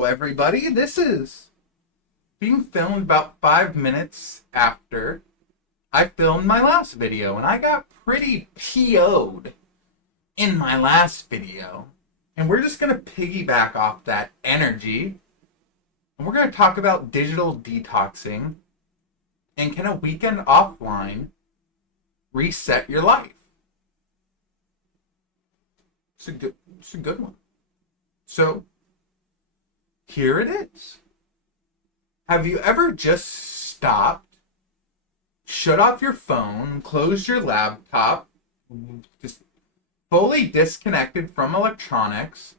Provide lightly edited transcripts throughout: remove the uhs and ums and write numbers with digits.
Hello, everybody. This is being filmed about 5 minutes after I filmed my last video, and I got pretty PO'd in my last video. And we're just going to piggyback off that energy, and we're going to talk about digital detoxing and can a weekend offline reset your life? It's a good one. So, here it is. Have you ever just stopped, shut off your phone, closed your laptop, just fully disconnected from electronics,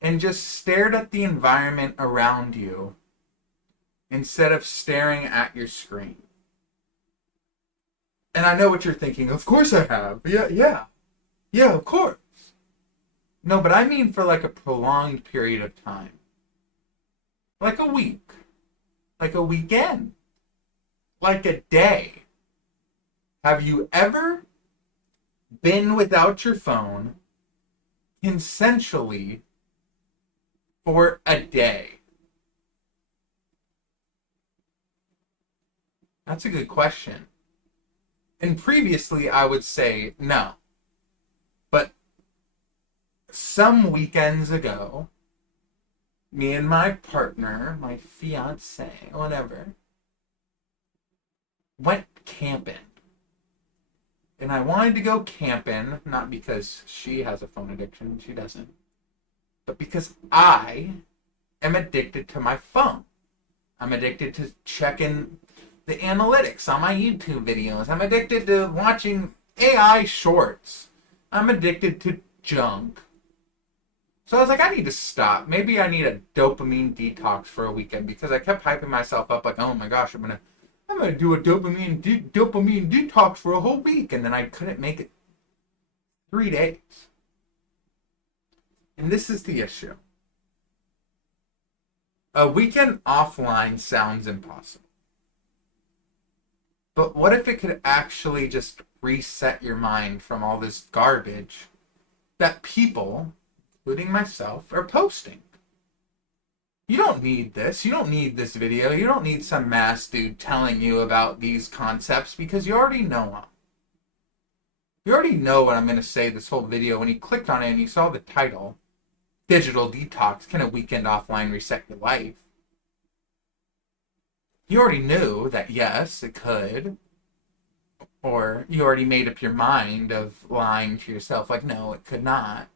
and just stared at the environment around you instead of staring at your screen? And I know what you're thinking. Of course I have. Yeah, of course. No, but I mean for like a prolonged period of time. Like a week. Like a weekend. Like a day. Have you ever been without your phone consensually for a day? That's a good question. And previously I would say no. But some weekends ago, me and my partner, my fiance, whatever, went camping. And I wanted to go camping, not because she has a phone addiction, she doesn't, but because I am addicted to my phone. I'm addicted to checking the analytics on my YouTube videos. I'm addicted to watching AI shorts. I'm addicted to junk. So I was like, I need to stop. Maybe I need a dopamine detox for a weekend, because I kept hyping myself up like, oh my gosh, I'm gonna do a dopamine detox for a whole week, and then I couldn't make it 3 days. And this is the issue. A weekend offline sounds impossible. But what if it could actually just reset your mind from all this garbage that people, including myself, are posting? You don't need this. You don't need this video. You don't need some mass dude telling you about these concepts, because you already know them. You already know what I'm going to say this whole video. When you clicked on it and you saw the title, Digital Detox, Can a Weekend Offline Reset Your Life? You already knew that yes, it could. Or you already made up your mind of lying to yourself like, no, it could not.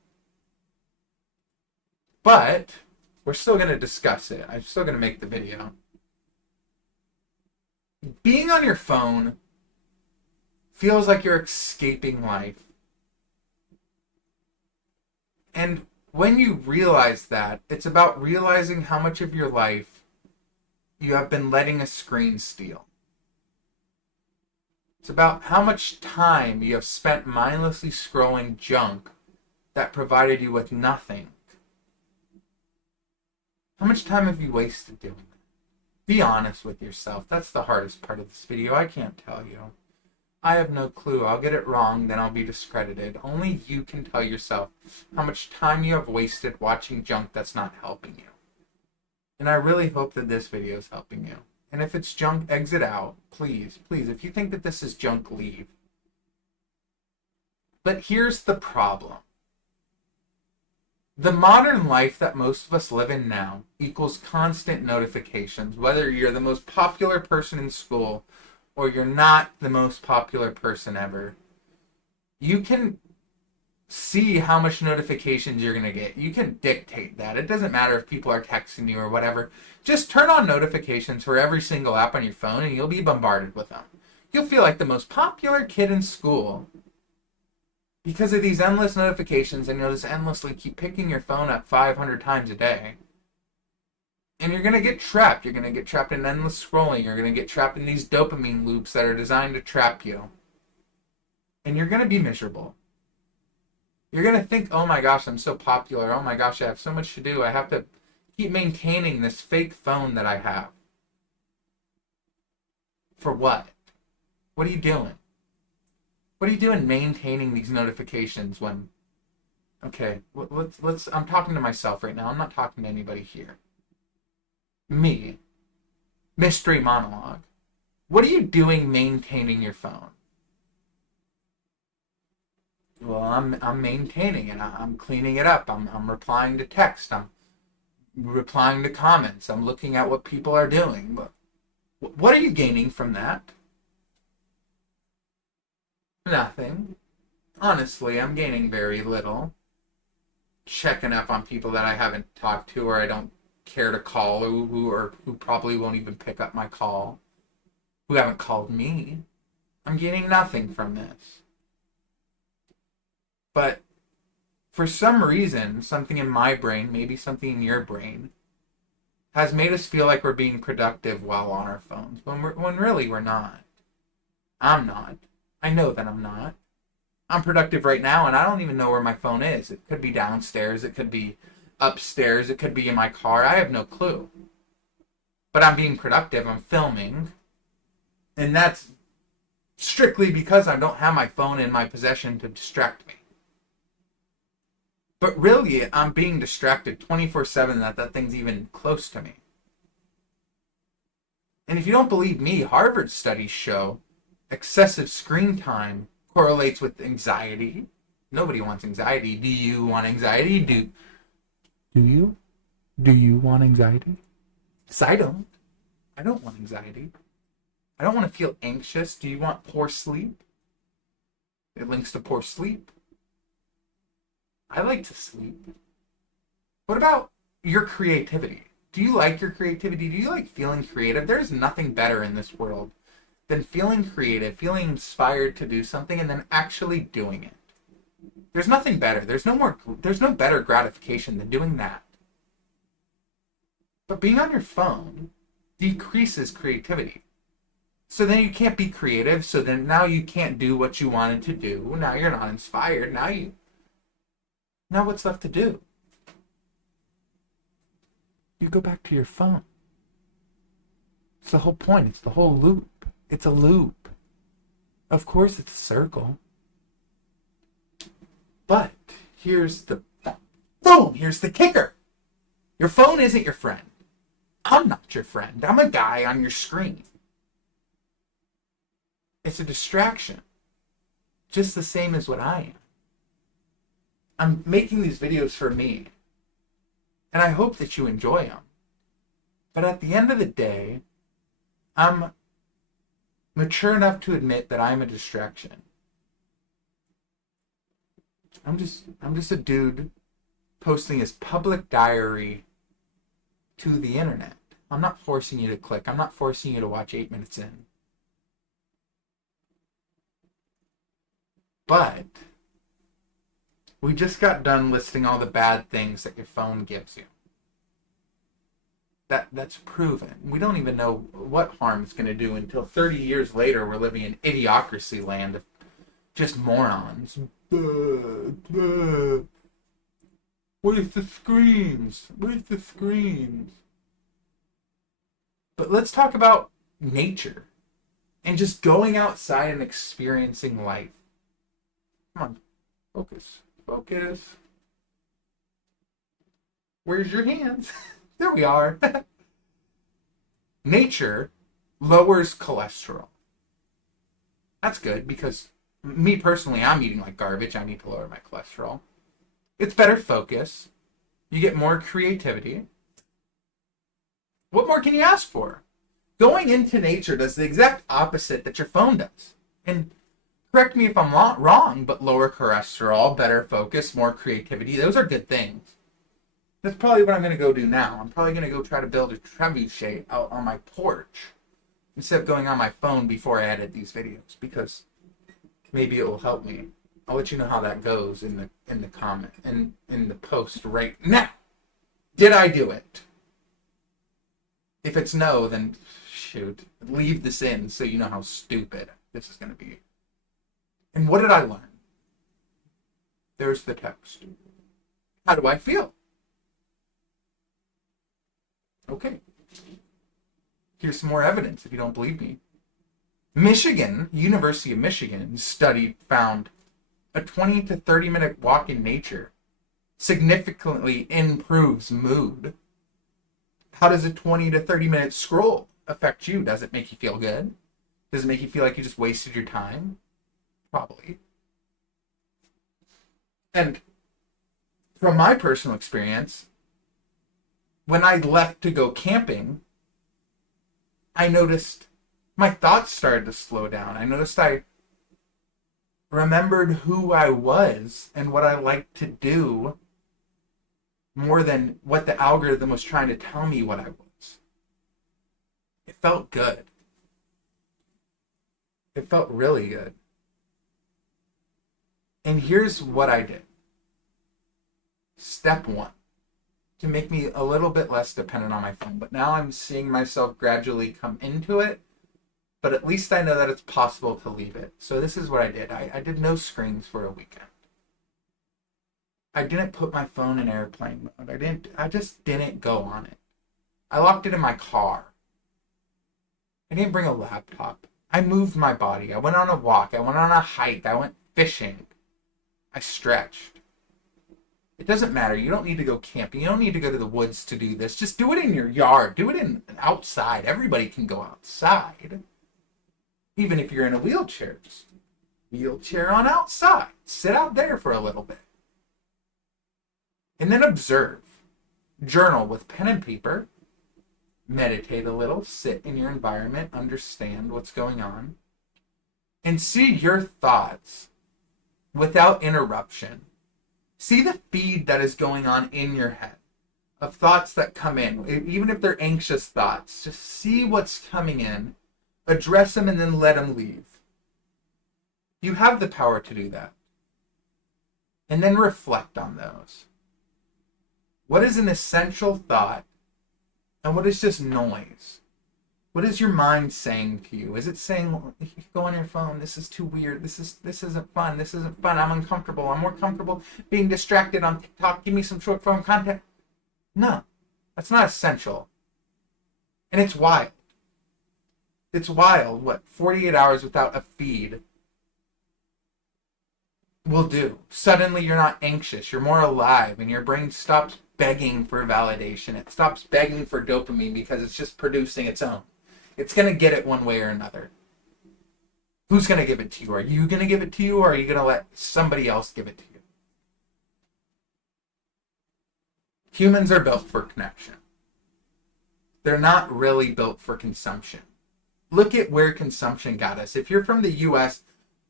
But we're still going to discuss it. I'm still going to make the video. Being on your phone feels like you're escaping life. And when you realize that, it's about realizing how much of your life you have been letting a screen steal. It's about how much time you have spent mindlessly scrolling junk that provided you with nothing. How much time have you wasted doing that? Be honest with yourself. That's the hardest part of this video. I can't tell you. I have no clue. I'll get it wrong, then I'll be discredited. Only you can tell yourself how much time you have wasted watching junk that's not helping you. And I really hope that this video is helping you. And if it's junk, exit out. Please, please. If you think that this is junk, leave. But here's the problem. The modern life that most of us live in now equals constant notifications, whether you're the most popular person in school or you're not the most popular person ever. You can see how much notifications you're going to get. You can dictate that. It doesn't matter if people are texting you or whatever. Just turn on notifications for every single app on your phone and you'll be bombarded with them. You'll feel like the most popular kid in school because of these endless notifications, and you'll just endlessly keep picking your phone up 500 times a day. And you're going to get trapped. You're going to get trapped in endless scrolling. You're going to get trapped in these dopamine loops that are designed to trap you. And you're going to be miserable. You're going to think, oh my gosh, I'm so popular. Oh my gosh, I have so much to do. I have to keep maintaining this fake phone that I have. For what? What are you doing? What are you doing maintaining these notifications when Okay, let's. I'm talking to myself right now. I'm not talking to anybody here. Me, mystery monologue. What are you doing maintaining your phone? Well, I'm maintaining it. I'm cleaning it up. I'm replying to text. I'm replying to comments. I'm looking at what people are doing. What are you gaining from that? Nothing. Honestly, I'm gaining very little. Checking up on people that I haven't talked to or I don't care to call, who probably won't even pick up my call, who haven't called me. I'm gaining nothing from this. But for some reason, something in my brain, maybe something in your brain, has made us feel like we're being productive while on our phones when really we're not. I'm not. I know that I'm not. I'm productive right now and I don't even know where my phone is. It could be downstairs, it could be upstairs, it could be in my car. I have no clue. But I'm being productive. I'm filming. And that's strictly because I don't have my phone in my possession to distract me. But really, I'm being distracted 24/7 that thing's even close to me. And if you don't believe me, Harvard studies show excessive screen time correlates with anxiety. Nobody wants anxiety. Do you want anxiety? Do you? Do you want anxiety? Because I don't. I don't want anxiety. I don't want to feel anxious. Do you want poor sleep? It links to poor sleep. I like to sleep. What about your creativity? Do you like your creativity? Do you like feeling creative? There's nothing better in this world than feeling creative, feeling inspired to do something, and then actually doing it. There's nothing better. There's no better gratification than doing that. But being on your phone decreases creativity. So then you can't be creative, so then now you can't do what you wanted to do. Now you're not inspired. Now what's left to do? You go back to your phone. It's the whole point. It's the whole loop. It's a loop. Of course it's a circle. But here's the boom, here's the kicker. Your phone isn't your friend. I'm not your friend. I'm a guy on your screen. It's a distraction. Just the same as what I am. I'm making these videos for me. And I hope that you enjoy them. But at the end of the day, I'm mature enough to admit that I'm a distraction. I'm just a dude posting his public diary to the internet. I'm not forcing you to click. I'm not forcing you to watch 8 minutes in. But we just got done listing all the bad things that your phone gives you. That's proven. We don't even know what harm it's going to do until 30 years later we're living in idiocracy land of just morons. Where's the screens? Where's the screens? But let's talk about nature and just going outside and experiencing life. Come on, focus. Focus. Where's your hands? There we are. Nature lowers cholesterol. That's good because me personally, I'm eating like garbage. I need to lower my cholesterol. It's better focus. You get more creativity. What more can you ask for? Going into nature does the exact opposite that your phone does. And correct me if I'm wrong, but lower cholesterol, better focus, more creativity, those are good things. That's probably what I'm going to go do now. I'm probably going to go try to build a trebuchet out on my porch instead of going on my phone before I edit these videos because maybe it will help me. I'll let you know how that goes in the comment in the post right now. Did I do it? If it's no, then shoot, leave this in so you know how stupid this is going to be. And what did I learn? There's the text. How do I feel? Okay. Here's some more evidence if you don't believe me. University of Michigan study found a 20 to 30 minute walk in nature significantly improves mood. How does a 20 to 30 minute scroll affect you? Does it make you feel good? Does it make you feel like you just wasted your time? Probably. And from my personal experience, when I left to go camping, I noticed my thoughts started to slow down. I noticed I remembered who I was and what I liked to do more than what the algorithm was trying to tell me what I was. It felt good. It felt really good. And here's what I did. Step one, to make me a little bit less dependent on my phone. But now I'm seeing myself gradually come into it. But at least I know that it's possible to leave it. So this is what I did. I did no screens for a weekend. I didn't put my phone in airplane mode. I just didn't go on it. I locked it in my car. I didn't bring a laptop. I moved my body. I went on a walk. I went on a hike. I went fishing. I stretched. It doesn't matter. You don't need to go camping. You don't need to go to the woods to do this. Just do it in your yard. Do it outside. Everybody can go outside. Even if you're in a wheelchair, just wheelchair on outside. Sit out there for a little bit. And then observe. Journal with pen and paper. Meditate a little. Sit in your environment. Understand what's going on. And see your thoughts without interruption. See the feed that is going on in your head of thoughts that come in. Even if they're anxious thoughts, just see what's coming in. Address them and then let them leave. You have the power to do that. And then reflect on those. What is an essential thought and what is just noise? What is your mind saying to you? Is it saying, go on your phone, this is too weird, this isn't fun, I'm uncomfortable, I'm more comfortable being distracted on TikTok, give me some short form content? No, that's not essential. And it's wild. It's wild what 48 hours without a feed will do. Suddenly you're not anxious, you're more alive, and your brain stops begging for validation. It stops begging for dopamine because it's just producing its own. It's going to get it one way or another. Who's going to give it to you? Are you going to give it to you, or are you going to let somebody else give it to you? Humans are built for connection. They're not really built for consumption. Look at where consumption got us. If you're from the US,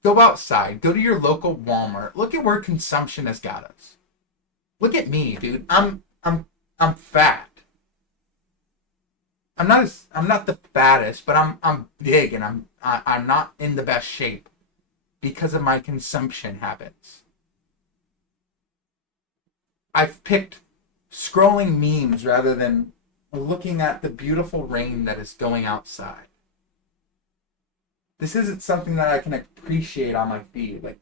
go outside. Go to your local Walmart. Look at where consumption has got us. Look at me, dude. I'm fat. I'm not the fattest, but I'm big and I'm not in the best shape because of my consumption habits. I've picked scrolling memes rather than looking at the beautiful rain that is going outside. This isn't something that I can appreciate on my feed. Like,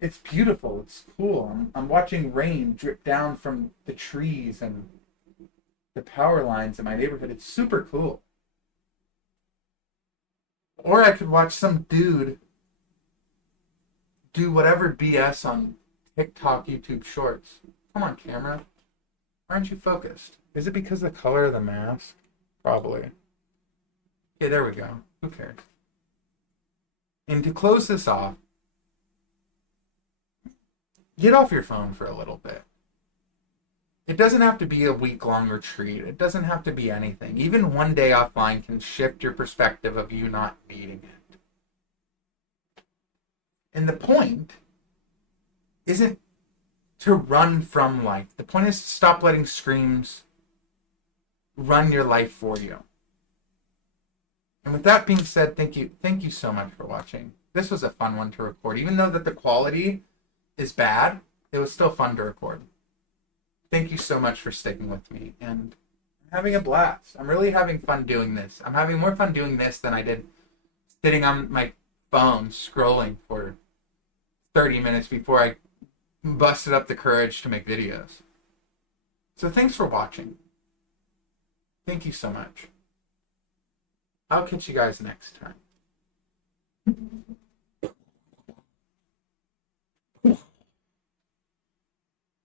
it's beautiful. It's cool. I'm watching rain drip down from the trees and the power lines in my neighborhood. It's super cool. Or I could watch some dude do whatever BS on TikTok, YouTube Shorts. Come on, camera. Why aren't you focused? Is it because of the color of the mask? Probably. Okay, there we go. Who cares? And to close this off, get off your phone for a little bit. It doesn't have to be a week-long retreat. It doesn't have to be anything. Even one day offline can shift your perspective of you not needing it. And the point isn't to run from life. The point is to stop letting screens run your life for you. And with that being said, thank you so much for watching. This was a fun one to record. Even though that the quality is bad, it was still fun to record. Thank you so much for sticking with me, and I'm having a blast. I'm really having fun doing this. I'm having more fun doing this than I did sitting on my phone scrolling for 30 minutes before I busted up the courage to make videos. So thanks for watching. Thank you so much. I'll catch you guys next time.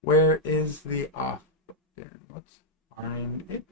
Where is the off button? Let's find it.